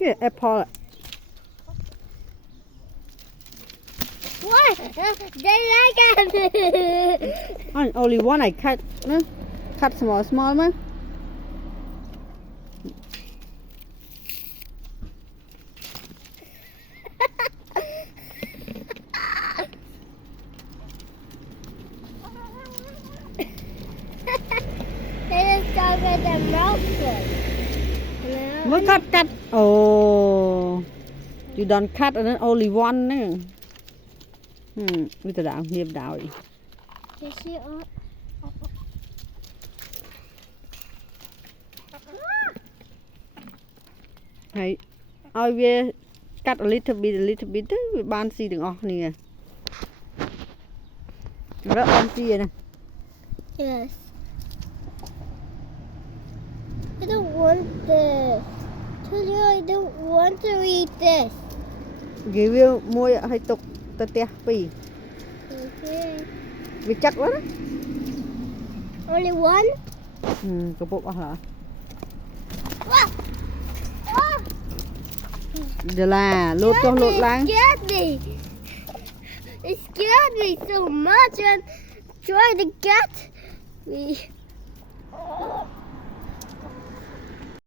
Yeah, apple. What? They like it. And only one I cut. No? Cut small, man. They just go with the mouth first. Mới cut. Oh, you don't cut and then only one. Nữa. Bây giờ đào hiệp đào đi. You see all? Hay. Ôi về cut a little bit. Ban xì đừng ọt nè. Rất ban xì nè. Yes. I don't want this. Tell you I don't want to eat this. Give môi hay tục tơ tè pì. Okay. Vì chắc quá đó. Only one? Cái bộ hả? Ah! Ah! Giờ là lột cho lột lang. It scared me. It scared me so much and tried to get me.